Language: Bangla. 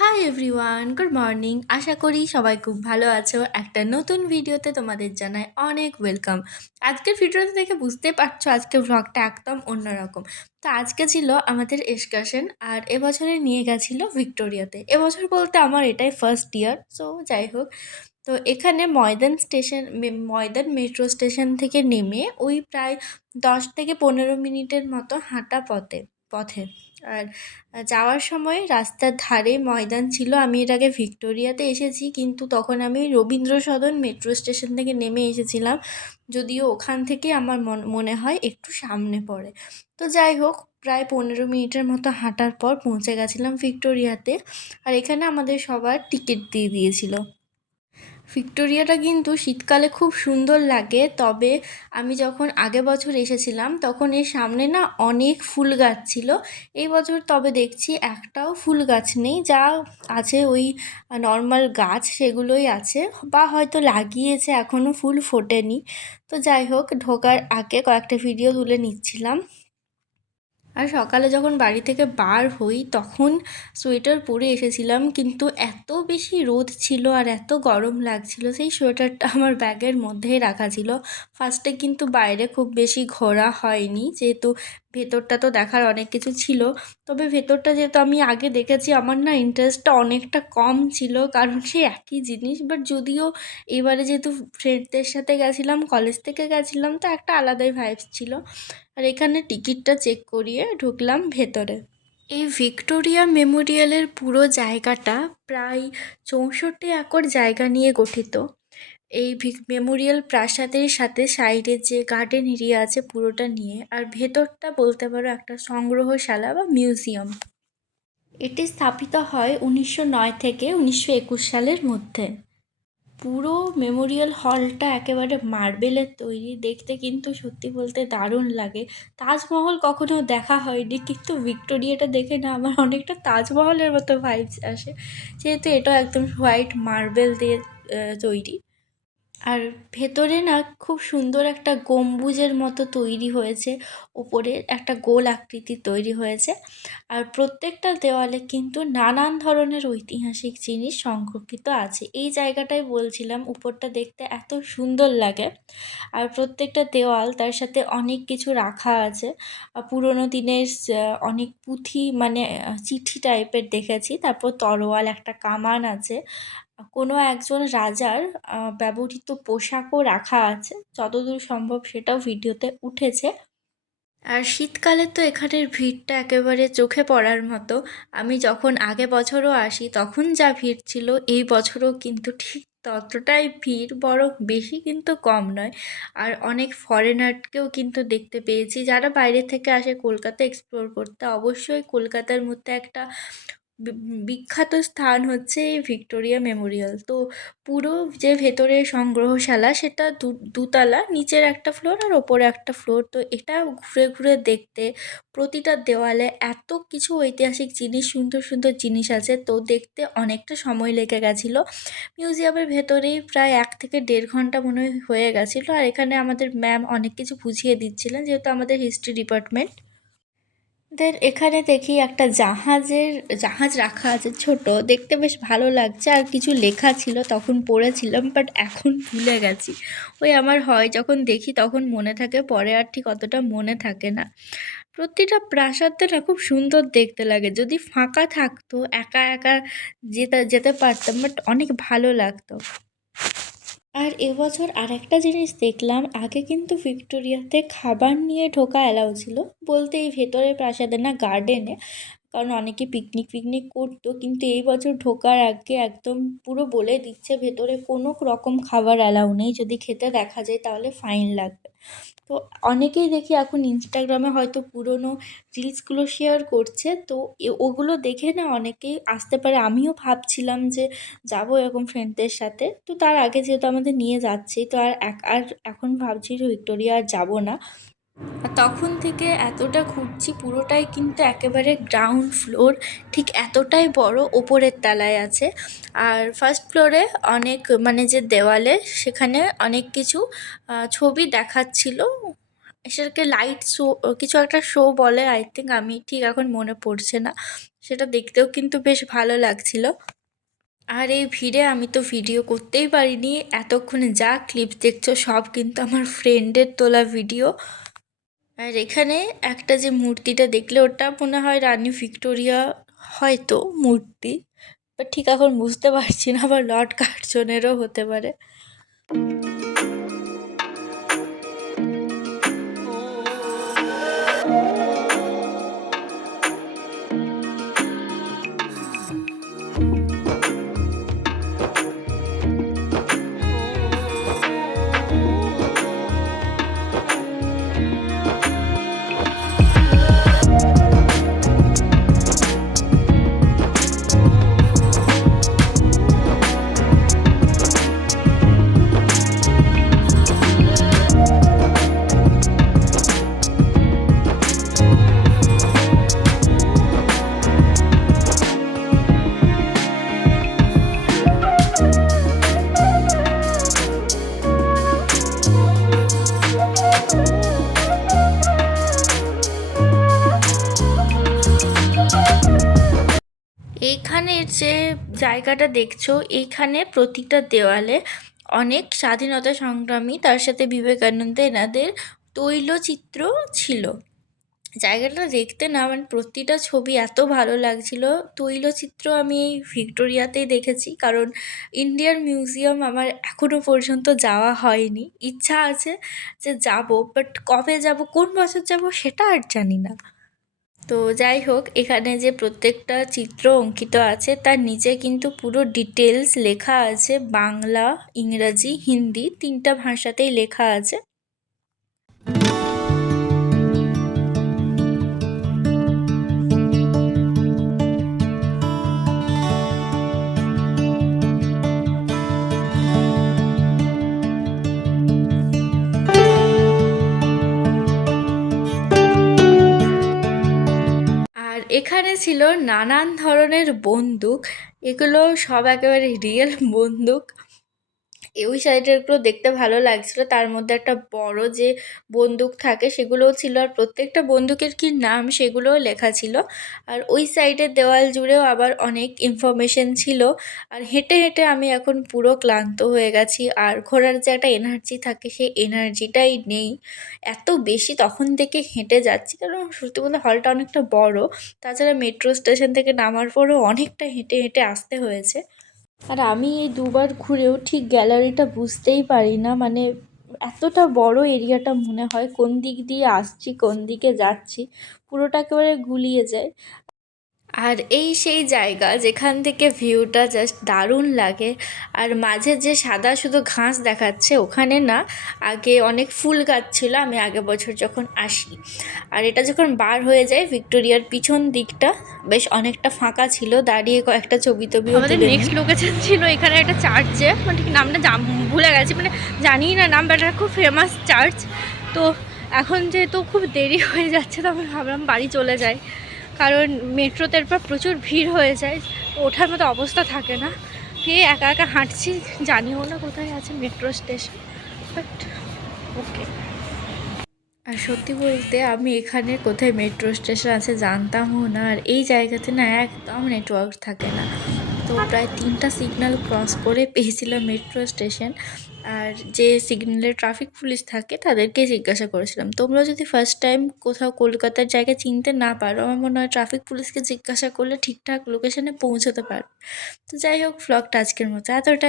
High everyone, good morning. আশা করি সবাই খুব ভালো আছো। একটা নতুন ভিডিওতে তোমাদের জানাই অনেক ওয়েলকাম। আজকের ভিডিওতে দেখে বুঝতে পারছো আজকের ভ্লগটা একদম অন্যরকম। তো আজকে ছিল আমাদের এক্সকারশন, আর এবছরে নিয়ে গেছিলো ভিক্টোরিয়াতে। এবছর বলতে আমার এটাই ফার্স্ট ইয়ার, সো যাই হোক। তো এখানে ময়দান মেট্রো স্টেশন থেকে নেমে ওই প্রায় 10 থেকে 15 মিনিটের মতো হাঁটা পথে। আর যাওয়ার সময় রাস্তার ধারে ময়দান ছিল। আমি এর আগে ভিক্টোরিয়াতে এসেছি, কিন্তু তখন আমি রবীন্দ্র সদন মেট্রো স্টেশন থেকে নেমে এসেছিলাম, যদিও ওখান থেকে আমার মনে হয় একটু সামনে পড়ে। তো যাই হোক, প্রায় 15 মিনিটের মতো হাঁটার পর পৌঁছে গেছিলাম ভিক্টোরিয়াতে। আর এখানে আমাদের সবার টিকিট দিয়ে দিয়েছিল। ভিক্টোরিয়াটা কিন্তু শীতকালে খুব সুন্দর লাগে, তবে আমি যখন আগের বছর এসেছিলাম তখন এর সামনে না অনেক ফুল গাছ ছিল। এই বছর তবে দেখছি একটাও ফুল গাছ নেই, যা আছে ওই নর্মাল গাছ সেগুলোই আছে, বা হয়তো লাগিয়েছে, এখনও ফুল ফোটেনি। তো যাই হোক, ঢোকার আগে কয়েকটা ভিডিও তুলে নিচ্ছিলাম। আর সকালে যখন বাড়ি থেকে বার হই তখন সোয়েটার পরে এসেছিলাম, কিন্তু এত বেশি রোদ ছিল আর এত গরম লাগছিল, সেই সোয়েটারটা আমার ব্যাগের মধ্যেই রাখা ছিল। ফার্স্টে কিন্তু বাইরে খুব বেশি ঘোরা হয়নি, যেহেতু ভেতরটা তো দেখার অনেক কিছু ছিল। তবে ভেতরটা যেহেতু আমি আগে দেখেছি, আমার না ইন্টারেস্টটা অনেকটা কম ছিল, কারণ সেই একই জিনিস। বাট যদিও এবারে যেহেতু ফ্রেন্ডদের সাথে গেছিলাম, কলেজ থেকে গেছিলাম, তো একটা আলাদাই ভাইবস ছিল। আর এখানে টিকিটটা চেক করিয়ে ঢুকলাম ভেতরে। এই ভিক্টোরিয়া মেমোরিয়ালের পুরো জায়গাটা প্রায় 64 একর জায়গা নিয়ে গঠিত। এই মেমোরিয়াল প্রাসাদের সাথে সাইডে যে গার্ডেন এরিয়া আছে পুরোটা নিয়ে, আর ভেতরটা বলতে পারো একটা সংগ্রহশালা বা মিউজিয়াম। এটি স্থাপিত হয় 1909 থেকে 1921 সালের মধ্যে। পুরো মেমোরিয়াল হলটা একেবারে মার্বেলের তৈরি, দেখতে কিন্তু সত্যি বলতে দারুণ লাগে। তাজমহল কখনো দেখা হয়নি, কিন্তু ভিক্টোরিয়াটা দেখে না আমার অনেকটা তাজমহলের মতো ভাইবস আসে, যেহেতু এটা একদম হোয়াইট মার্বেল দিয়ে তৈরি। আর ভেতরে না খুব সুন্দর একটা গম্বুজের মতো তৈরি হয়েছে, ওপরে একটা গোল আকৃতি তৈরি হয়েছে। আর প্রত্যেকটা দেওয়ালে কিন্তু নানান ধরনের ঐতিহাসিক জিনিস সংরক্ষিত আছে। এই জায়গাটাই বলছিলাম, উপরটা দেখতে এত সুন্দর লাগে। আর প্রত্যেকটা দেওয়াল তার সাথে অনেক কিছু রাখা আছে। পুরোনো দিনের অনেক পুঁথি, মানে চিঠি টাইপের দেখেছি। তারপর তরোয়াল, একটা কামান আছে, কোনো একজন রাজার ব্যবহৃত পোশাকও রাখা আছে, যতদূর সম্ভব সেটাও ভিডিওতে উঠেছে। আর শীতকালে তো এখানের ভিড়টা একেবারে চোখে পড়ার মতো। আমি যখন আগে বছরও আসি তখন যা ভিড় ছিল, এই বছরও কিন্তু ঠিক ততটাই ভিড়, বরং বেশি কিন্তু কম নয়। আর অনেক ফরেনারকেও কিন্তু দেখতে পেয়েছি, যারা বাইরে থেকে আসে কলকাতা এক্সপ্লোর করতে। অবশ্যই কলকাতার মধ্যে একটা বিখ্যাত স্থান হচ্ছে এই ভিক্টোরিয়া মেমোরিয়াল। তো পুরো যে ভেতরের সংগ্রহশালা সেটা দুতলা, নিচের একটা ফ্লোর আর ওপরে একটা ফ্লোর। তো এটা ঘুরে ঘুরে দেখতে প্রতিটা দেওয়ালে এত কিছু ঐতিহাসিক জিনিস, সুন্দর সুন্দর জিনিস আছে, তো দেখতে অনেকটা সময় লেগে গেছিলো। মিউজিয়ামের ভেতরেই প্রায় 1 থেকে 1.5 ঘন্টা মনে হয় হয়ে গেছিলো। আর এখানে আমাদের ম্যাম অনেক কিছু বুঝিয়ে দিচ্ছিলেন, যেহেতু আমাদের হিস্ট্রি ডিপার্টমেন্ট। দেন এখানে দেখি একটা জাহাজ রাখা আছে, ছোট, দেখতে বেশ ভালো লাগছে। আর কিছু লেখা ছিল, তখন পড়েছিলাম, বাট এখন ভুলে গেছি। ওই আমার হয় যখন দেখি তখন মনে থাকে, পরে আর ঠিক অতটা মনে থাকে না। প্রতিটা প্রাসাদটা না খুব সুন্দর দেখতে লাগে। যদি ফাঁকা থাকতো, একা একা যেতে যেতে পারতাম, বাট অনেক ভালো লাগতো। আর এবছর আরেকটা জিনিস দেখলাম, আগে কিন্তু ভিক্টোরিয়াতে খাবার নিয়ে ঢোকা অ্যালাউ ছিল, বলতে এই ভেতরে প্রাসাদে না, গার্ডেনে, কারণ অনেকে পিকনিক ফিকনিক করতো। কিন্তু এই বছর ঢোকার আগে একদম পুরো বলে দিচ্ছে ভেতরে কোনো রকম খাবার অ্যালাউ নেই, যদি খেতে দেখা যায় তাহলে ফাইন লাগবে। তো অনেকেই দেখি এখন ইনস্টাগ্রামে হয়তো পুরনো রিলসগুলো শেয়ার করছে, তো ওগুলো দেখে না অনেকেই আসতে পারে। আমিও ভাবছিলাম যে যাবো এরকম ফ্রেন্ডদের সাথে, তো তার আগে যেহেতু আমাদের নিয়ে যাচ্ছেই, তো আর এখন ভাবছি যে ভিক্টোরিয়া আর যাবো না। আর তখন থেকে এতটা ঘুরছি, পুরোটাই কিন্তু একেবারে গ্রাউন্ড ফ্লোর, ঠিক এতটাই বড়, ওপরের তলায় আছে। আর ফার্স্ট ফ্লোরে অনেক, মানে যে দেওয়ালে সেখানে অনেক কিছু ছবি দেখাচ্ছিল, সেটাকে লাইট শো কিছু একটা শো বলে আই থিঙ্ক, আমি ঠিক এখন মনে পড়ছে না। সেটা দেখতেও কিন্তু বেশ ভালো লাগছিল। আর এই ভিড়ে আমি তো ভিডিও করতেই পারিনি। এতক্ষণে যা ক্লিপ দেখছো সব কিন্তু আমার ফ্রেন্ডের তোলা ভিডিও। আর এখানে একটা যে মূর্তিটা দেখলে ওটা মনে হয় রানী ভিক্টোরিয়া হয়তো মূর্তি, বাট ঠিক এখন বুঝতে পারছি না, আবার লর্ড কার্জনেরও হতে পারে। এইখানের যে জায়গাটা দেখছো, এইখানে প্রতিটা দেওয়ালে অনেক স্বাধীনতা সংগ্রামী, তার সাথে বিবেকানন্দ এনাদের তৈলচিত্র ছিল। জায়গাটা দেখতে না মানে প্রতিটা ছবি এত ভালো লাগছিল। তৈলচিত্র আমি এই ভিক্টোরিয়াতেই দেখেছি, কারণ ইন্ডিয়ান মিউজিয়াম আমার এখনও পর্যন্ত যাওয়া হয়নি। ইচ্ছা আছে যে যাব, বাট কবে যাব, কোন বছর যাব সেটা আর জানি না। তো যাই হোক, এখানে যে প্রত্যেকটা চিত্র অঙ্কিত আছে তার নিচে কিন্তু পুরো ডিটেলস লেখা আছে, বাংলা, ইংরাজি, হিন্দি 3টা ভাষাতেই লেখা আছে। আর এখানে ছিল নানান ধরনের বন্দুক। এগুলো সব একেবারে রিয়েল বন্দুক। ওই সাইডেরগুলো দেখতে ভালো লাগছিল, তার মধ্যে একটা বড় যে বন্দুক থাকে সেগুলোও ছিল, আর প্রত্যেকটা বন্দুকের কি নাম সেগুলোও লেখা ছিল। আর ওই সাইডের দেওয়াল জুড়েও আবার অনেক ইনফরমেশন ছিল। আর হেঁটে হেঁটে আমি এখন পুরো ক্লান্ত হয়ে গেছি, আর ঘোরার যে একটা এনার্জি থাকে সেই এনার্জিটাই নেই। এত বেশি তখন থেকে হেঁটে যাচ্ছি, কারণ সত্যি বলতে হলটা অনেকটা বড়। তাছাড়া মেট্রো স্টেশন থেকে নামার পরেও অনেকটা হেঁটে হেঁটে আসতে হয়েছে। আর আমি এই দুবার ঘুরেও ঠিক গ্যালারিটা বুঝতেই পারি না, মানে এতটা বড় এরিয়াটা মনে হয় কোন দিক দিয়ে আসছি কোন দিকে যাচ্ছি পুরোটা একেবারে গুলিয়ে যায়। আর এই সেই জায়গা যেখান থেকে ভিউটা জাস্ট দারুণ লাগে। আর মাঝে যে সাদা শুধু ঘাস দেখাচ্ছে ওখানে না, আগে অনেক ফুল গাছ ছিল আমি আগের বছর যখন আসি। আর এটা যখন বার হয়ে যায় ভিক্টোরিয়ার পিছন দিকটা বেশ অনেকটা ফাঁকা ছিল, দাঁড়িয়ে কয়েকটা ছবি টবিও আমাদের তুলে নিই। নেক্সট লোকেশন ছিল এখানে একটা চার্চে, মানে ঠিক নামটা ভুলে গেছি, মানে জানি না নাম, বাট একটা খুব ফেমাস চার্চ। তো এখন যেহেতু খুব দেরি হয়ে যাচ্ছে তো আমি ভাবলাম বাড়ি চলে যাই, কারণ মেট্রোতে এরপর প্রচুর ভিড় হয়ে যায়, ওঠার মতো অবস্থা থাকে না। গিয়ে একা একা হাঁটছি, জানিও না কোথায় আছে মেট্রো স্টেশন, বাট ওকে। আর সত্যি বলতে আমি এখানে কোথায় মেট্রো স্টেশন আছে জানতামও না, আর এই জায়গাতে না একদম নেটওয়ার্ক থাকে না। তো প্রায় 3টা সিগন্যাল ক্রস করে পেয়েছিলাম মেট্রো স্টেশন। আর যে সিগন্যালের ট্রাফিক পুলিশ থাকে তাদেরকে জিজ্ঞাসা করেছিলাম, তোমরা যদি ফার্স্ট টাইম কোথাও কলকাতার জায়গা চিনতে না পারো, আমার মনে হয় ট্রাফিক পুলিশকে জিজ্ঞাসা করলে ঠিকঠাক লোকেশনে পৌঁছতে পারো। তো যাই হোক, ভ্লগটা আজকের মতো এতটাই।